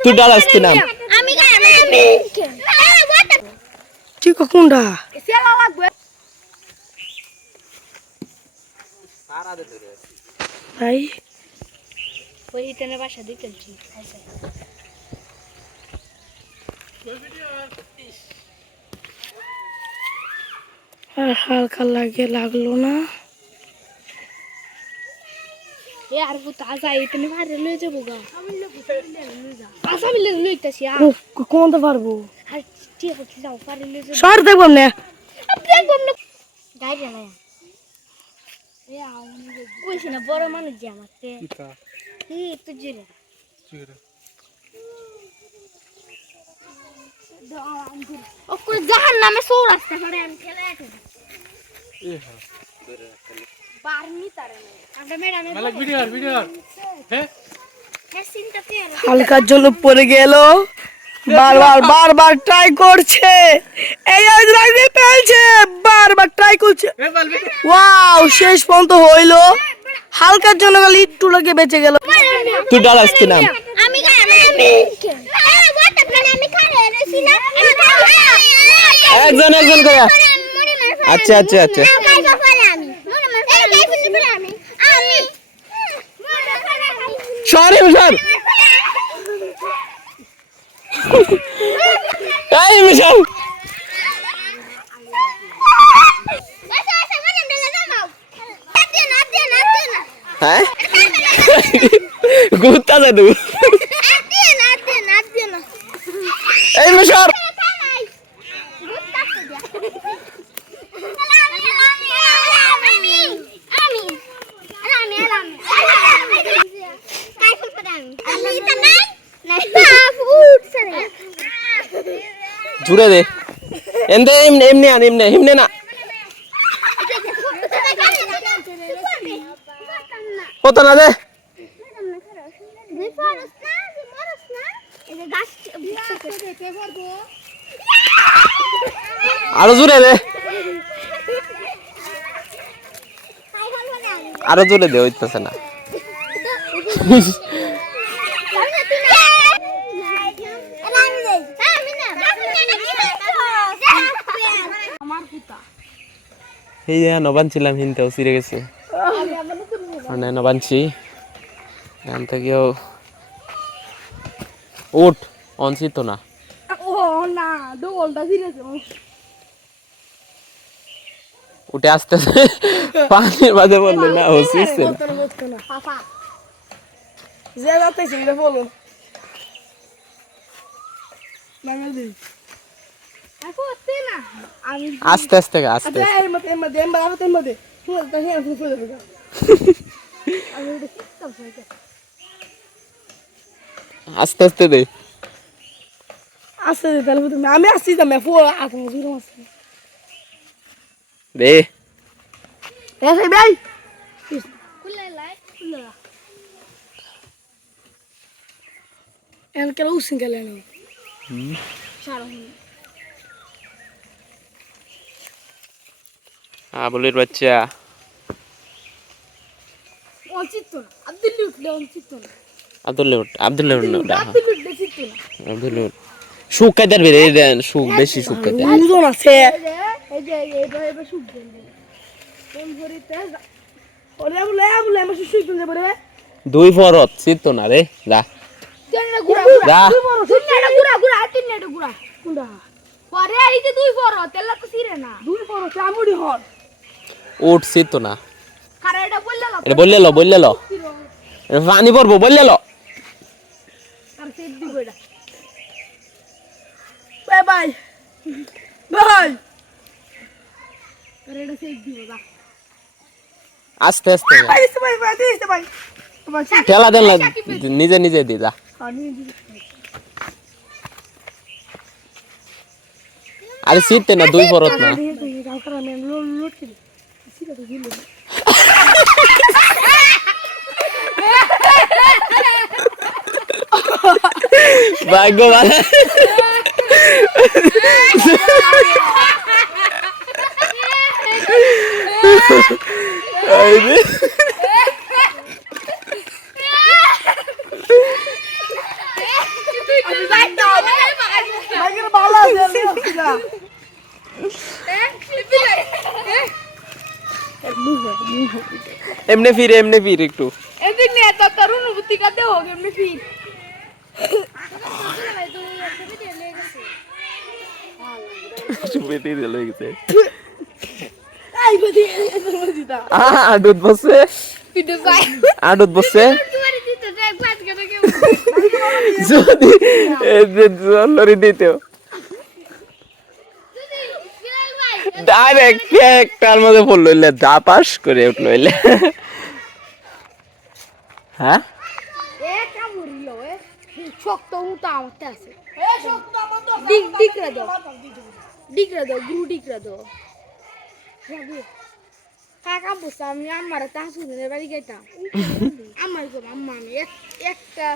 তুই ডালাস তুই নাম আমি আমি ঠিক কোনটা সেলা লাগবে সারা দে ধরে ভাই ওই ইতনে বাসা দিতেছি আর হালকা লাগলো না यार वो ताजा इतने बारे ले जाबो गा हम ले जा आसा मिले लइताছি आ কোনটা পারবো আর ঠিক আছে যাও পারে ले जा সর দেখব না अब देखो ना गाड़ी ना ए आओ কইছ না বড় মানুষ যে আমাতে কি তো জিরে ও কই জাহান নামে সৌর রাস্তা পড়ে আমি খেলে আছে এ হ্যাঁ বারনি তারে আমরা ম্যাডামে মালিক ভিডিও হ্যাঁ হ্যাঁ সিনটা তেল হালকার জন্য পড়ে গেল বারবার ট্রাই করছে এই রাগে পেলছে বারবার ট্রাই করছে ওয়াও শেষ পর্যন্ত হইলো হালকার জন্য খালি একটু লাগে বেঁচে গেল তুই ডালাস তুই নাম আমি আমি ওটা প্ল্যান আমি খারে রেছি না একজন করে আচ্ছা সরি মিশাল এই মিশাল হ্যাঁ গুত্তা জাদু এই মিশাল জুড়ে দে এমনি এমনি না কত না দে আরো জুড়ে দে আরো জোরে দে হইতেছে না এই নবান ছিলাম হিনতেও সিরে গেছে মানে নবানছি এখান থেকেও উঠ অনসিত না উঠে আসতে পানির মাঝে বললে না হচ্ছিস আস্তে আস্তে আস্তে আস্তে দে আস্তে তাহলে আমি আসছি দে ভাই এনকে উসিং গেল বলির বাচ্চা আব্দুল্লাহ সুখ খাইতে পারবি রে দেন সুখ বেশি সুখ খাইতে দুজন আছে দুই ফরত চিত্ত না রে যা যা উঠ চিত্ত না বললে ল পানি পড়বো বললে ল ভাই ভাই আস্তে আস্তে ঠেলা দেন নিজে নিজে দি যা আরে শীতে না দুই পরত না ভাগ্যবান ভাগ্যের ভালো আছে না এমনি ফির একটু এদিক নিয়ে তোর অনুভূতি কাটে হোক এমনি ফির চুপেতে দিল গেছে এই বদি বদিটা আডুত বসে ভিডিও যাই আডুত বসে তোমার দিতে দেখ বাদ করে কেউ যদি লরি দিত ডাইরেক্ট একটার মধ্যে পড়লো যা পাস করে উঠলো হ্যাঁ এ কামুরিল এ শক্ত উটা আমারতে আছে ডিগরা দাও গুরু ডিগরা দাও কাকা বসে আমি আমার তাহসুনের বাড়ি গেতাম আমার গো আম্মা আমি একটা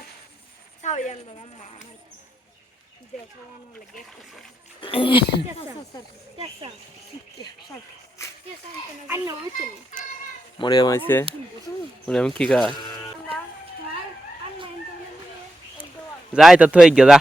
চাই আনবো আম্মা আমার দেখো আমার লাগে মরিয়াম আইছে মরিয়াম কি কা যাই তা থই গেদা